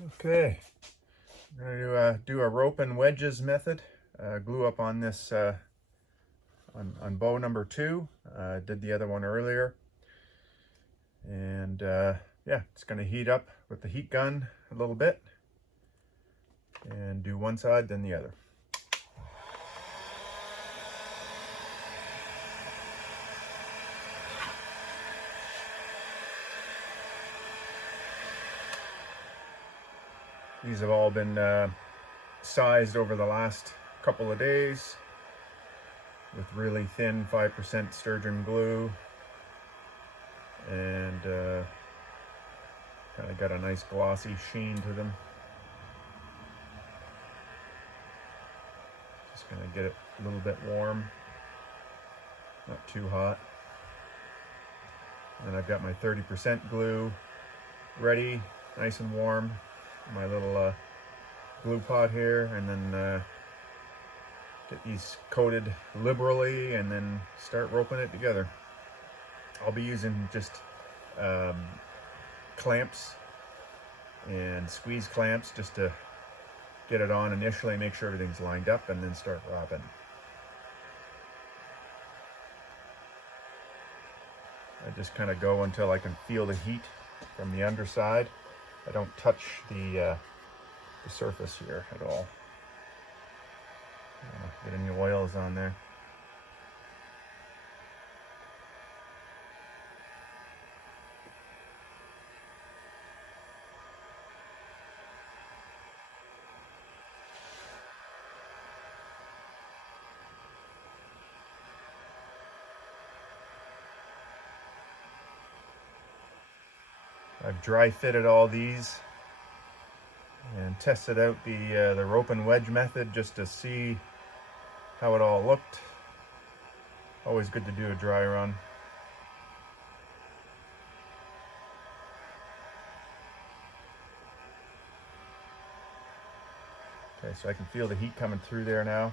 Okay, I'm going to do a rope and wedges method. Glue up on this on bow number 2. Did the other one earlier, and yeah, it's going to heat up with the heat gun a little bit, and do one side then the other. These have all been sized over the last couple of days with really thin 5% sturgeon glue, and kind of got a nice glossy sheen to them. Just gonna get it a little bit warm, not too hot. And I've got my 30% glue ready, nice and warm, my little glue pot here, and then get these coated liberally and then start roping it together. I'll be using just clamps and squeeze clamps just to get it on initially, make sure everything's lined up, and then start wrapping. I just kind of go until I can feel the heat from the underside. I don't touch the surface here at all. Get any oils on there. I've dry fitted all these and tested out the rope and wedge method just to see how it all looked. Always good to do a dry run. Okay, so I can feel the heat coming through there now.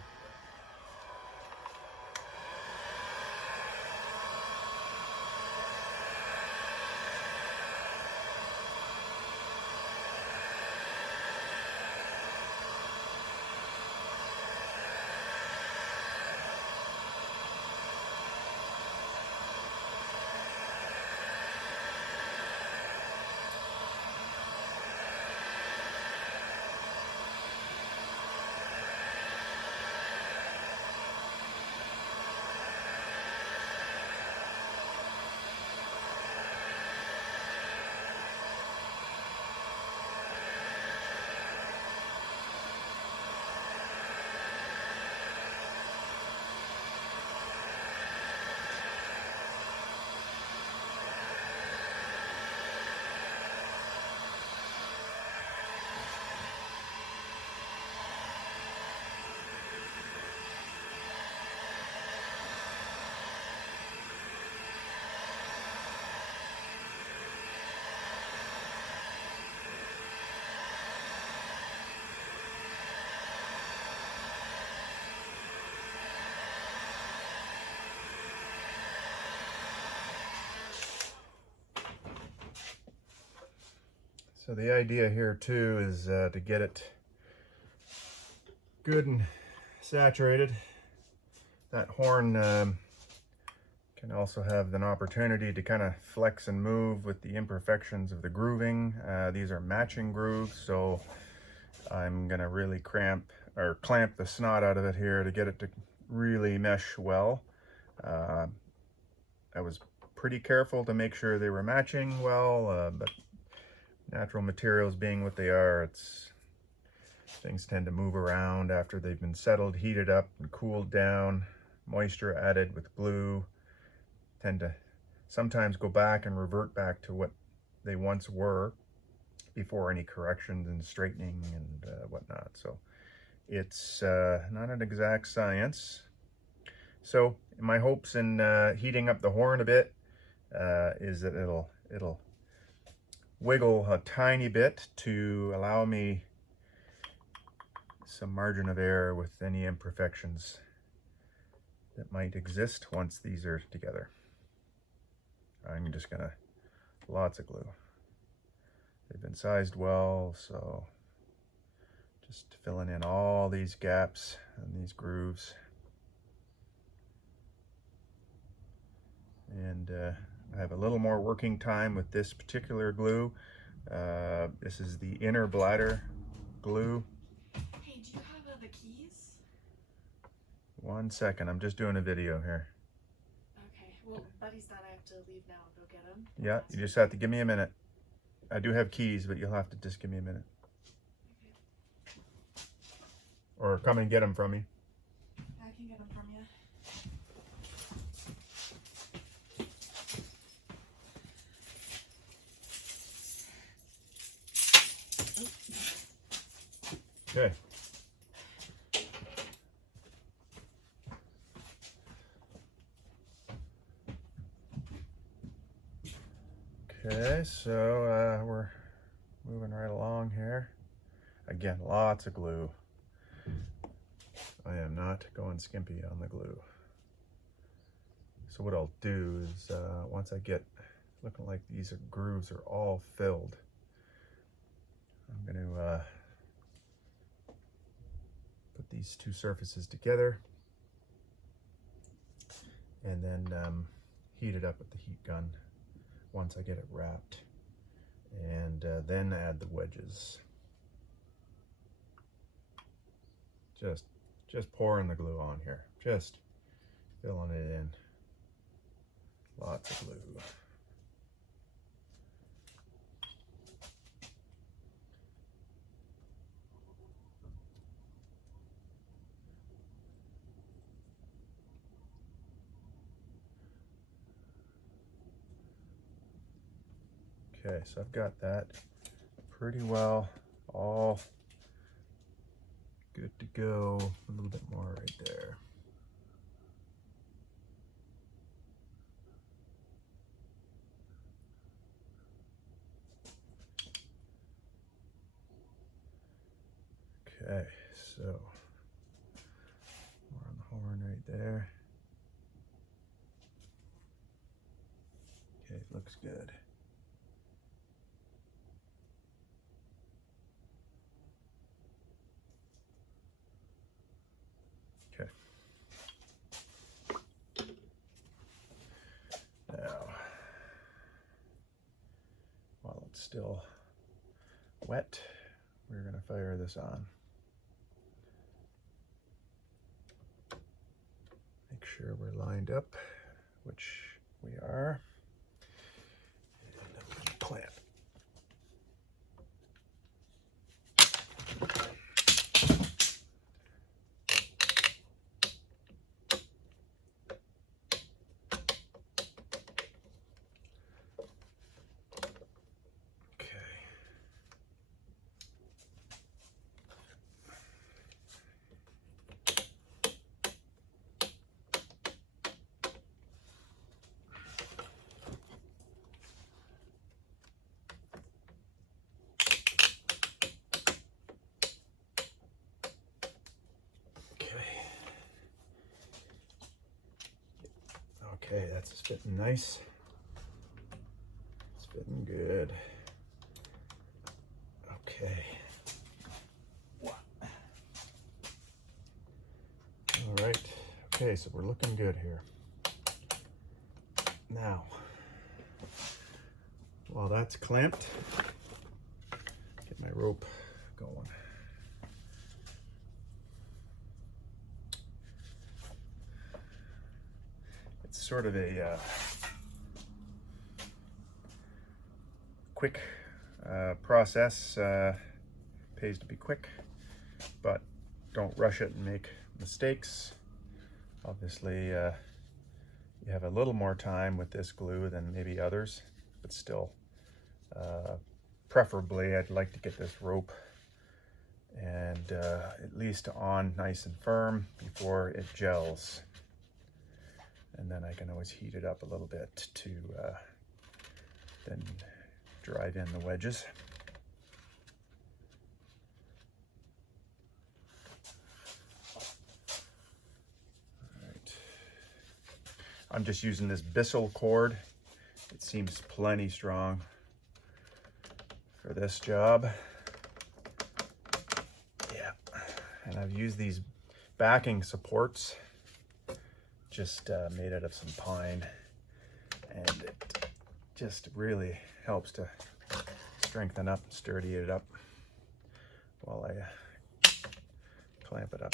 So the idea here too is to get it good and saturated. That horn can also have an opportunity to kind of flex and move with the imperfections of the grooving. These are matching grooves, so I'm gonna really clamp the snot out of it here to get it to really mesh well. I was pretty careful to make sure they were matching well, but natural materials being what they are, things tend to move around after they've been settled, heated up, and cooled down. Moisture added with glue tend to sometimes go back and revert back to what they once were before any corrections and straightening and whatnot. So it's not an exact science. So my hopes in heating up the horn a bit is that it'll wiggle a tiny bit to allow me some margin of error with any imperfections that might exist once these are together. I'm just gonna, lots of glue. They've been sized well, so just filling in all these gaps and these grooves. And I have a little more working time with this particular glue. This is the inner bladder glue. Hey, do you have the keys? 1 second, I'm just doing a video here. Okay, well, Buddy's done. I have to leave now and go get him. Yeah, you just have to give me a minute. I do have keys, but you'll have to just give me a minute. Okay. Or come and get them from me. I can get him from you. Okay. Okay, so we're moving right along here. Again, lots of glue. I am not going skimpy on the glue. So what I'll do is once I get looking like these grooves are all filled, I'm going to put these two surfaces together and then heat it up with the heat gun once I get it wrapped, and then add the wedges. Just pouring the glue on here, just filling it in. Lots of glue. Okay, so I've got that pretty well all good to go. A little bit more right there. Okay, so more on the horn right there. Okay, looks good. Okay. Now, while it's still wet, we're going to fire this on. Make sure we're lined up, which we are. And I'm going to clamp. Okay, that's fitting nice. It's fitting good. Okay. All right. Okay, so we're looking good here. Now, while that's clamped, get my rope going. It's sort of a quick process. Pays to be quick, but don't rush it and make mistakes. Obviously, you have a little more time with this glue than maybe others, but still, preferably I'd like to get this rope and at least on nice and firm before it gels. And then I can always heat it up a little bit to then drive in the wedges. I'm just using this Bissell cord. It seems plenty strong for this job. Yeah, and I've used these backing supports, just made out of some pine, and it just really helps to strengthen up, sturdy it up while I clamp it up.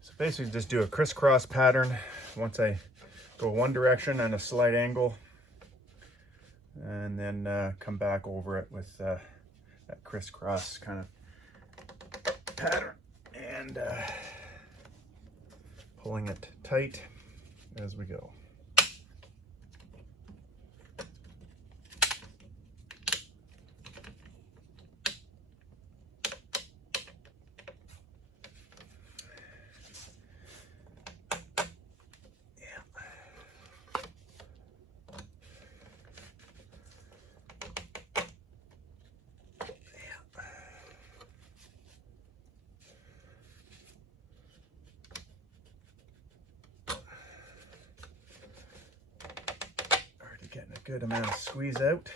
So basically just do a crisscross pattern once I go one direction and a slight angle, and then come back over it with that crisscross kind of pattern, and pulling it tight as we go. Getting a good amount of squeeze out.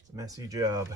It's a messy job.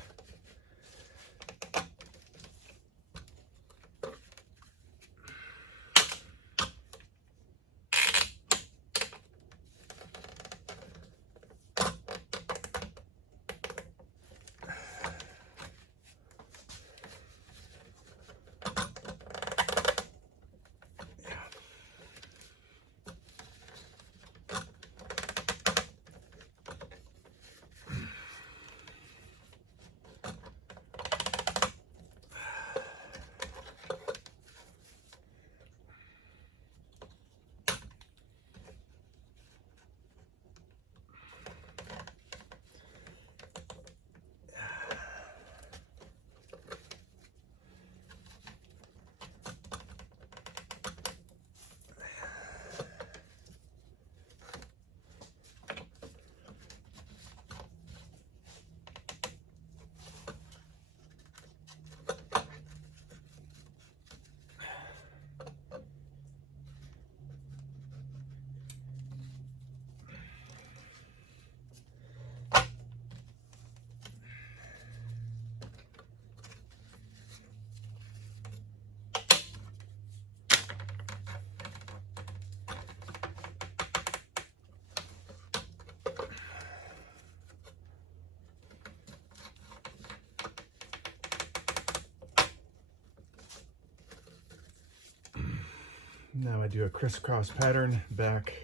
Now I do a crisscross pattern back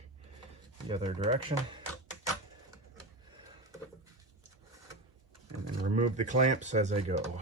the other direction, and then remove the clamps as I go.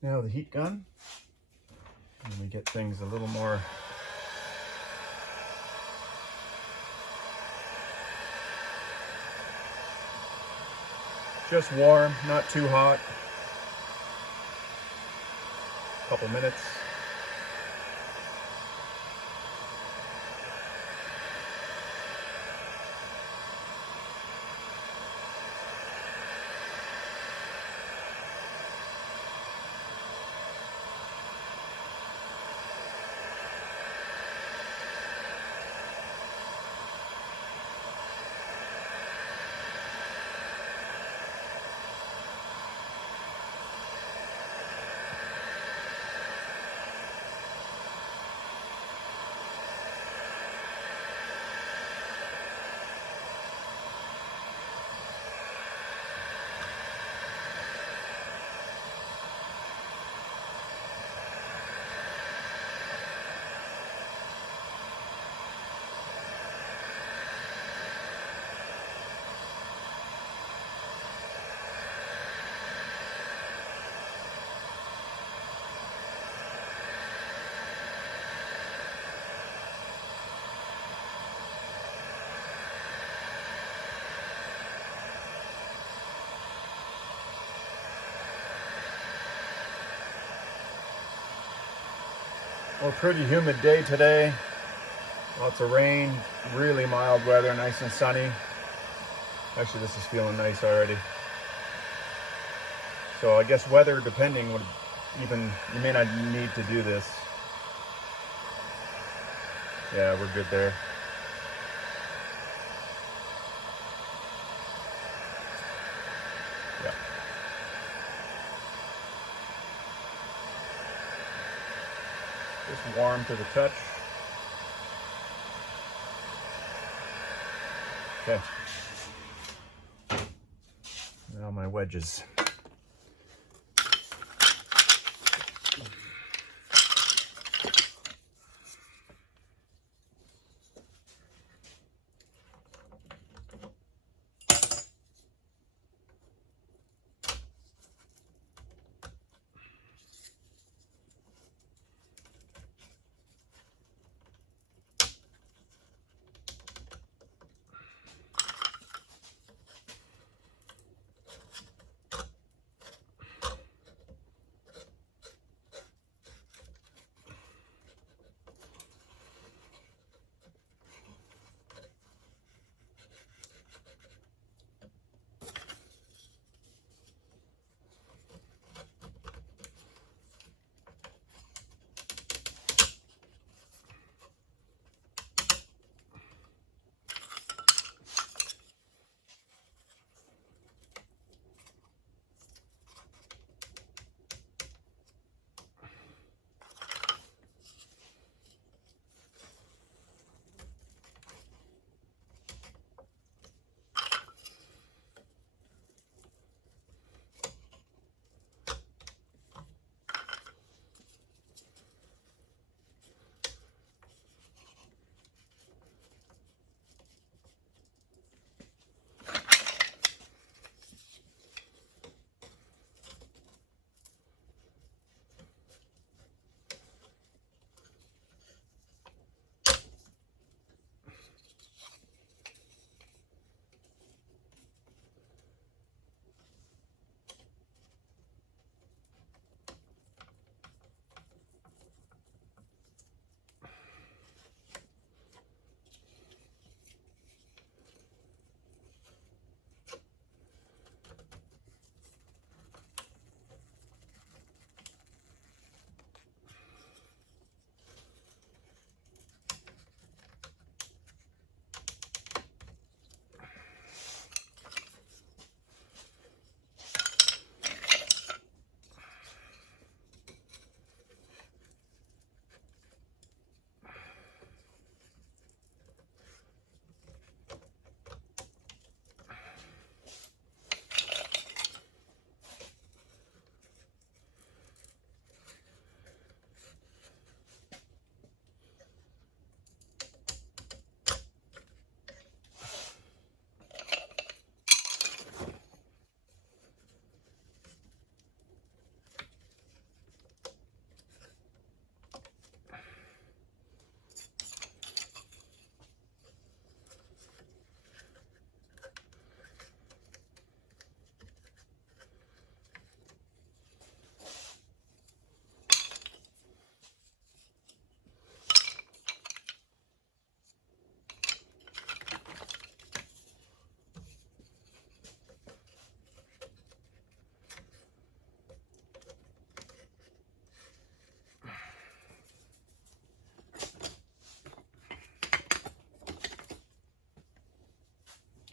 Now the heat gun, and we get things a little more just warm, not too hot. Couple minutes. Well, pretty humid day today. Lots of rain, really mild weather, nice and sunny. Actually, this is feeling nice already. So I guess weather depending would even, you may not need to do this. Yeah, we're good there. Yeah. Just warm to the touch. Okay. Now my wedges.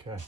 Okay.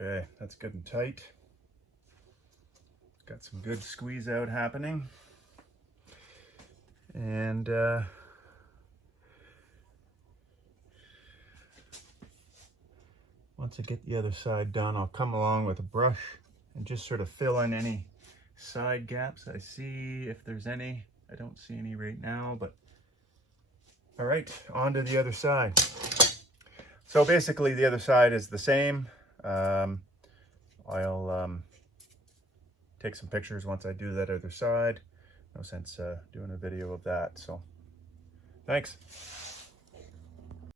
Okay, that's good and tight. Got some good squeeze out happening. And once I get the other side done, I'll come along with a brush and just sort of fill in any side gaps I see, if there's any. I don't see any right now, but all right, on to the other side. So basically the other side is the same. I'll take some pictures once I do that other side. No sense doing a video of that, so thanks.